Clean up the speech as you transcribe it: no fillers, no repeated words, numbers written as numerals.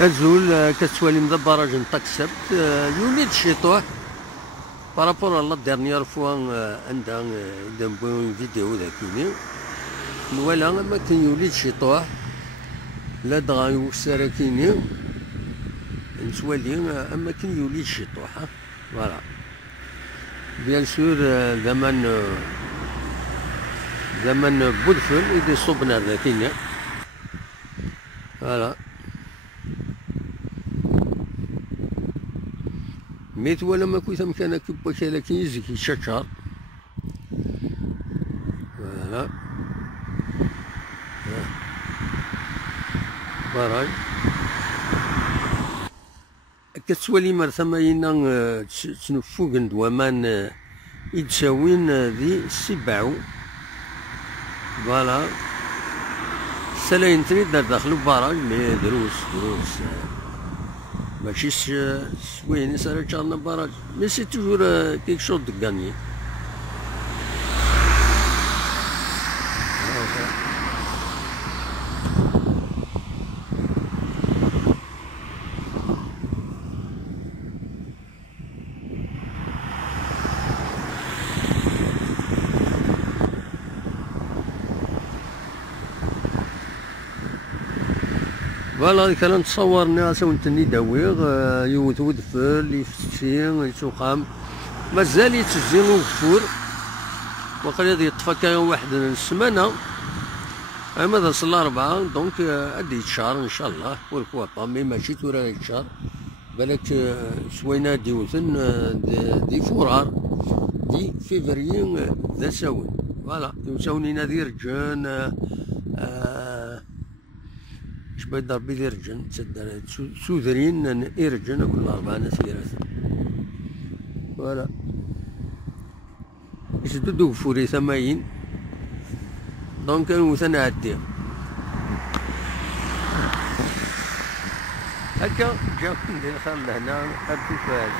azul كتسوالي من البراج نتاع السبت يولد الشيطوح بارابور لا ديرنيير فوا عندها دنبوي فيديو ذاكيني نوالا ما كان يولد الشيطوح لا دغا يوسر كيني نسوالي اما كان يولد الشيطوح فوالا بيان سور زمن بودفل إذا صبنا ذاكيني فوالا ميت ولا ما كنت مكان كبا كي يزكي شجر فوالا باراج كتسوالي مرثماينا تنفوقن دوامان يتساوين ذي السباعو فوالا سلاين تريد داخل البراج مي دروس ماشي سوين سارة جارنا باراج مي سي توجور كيك شوط دو غاني فوالا كان نتصور ناس ونتني داويغ يوث ودفل يفتشين يتوقام مازال يتزين وغفور وقال هذا يطفى كان واحد السمانة اما ذا صلى 4 دونك ادي يتشهر ان شاء الله والكوا با مي ماشي تورا يتشهر بالك سوينا ديوثن دي فورار دي فيفري ذا ساون فوالا يساونينا ذي رجان شبه ضربي ذي رجن سوذرين إرجن كل 4 سيرات فوالا يسدو دو فوري ثماين دونك نوثن عدي هكا جاكم ديال خال لهنا أبدو فهاد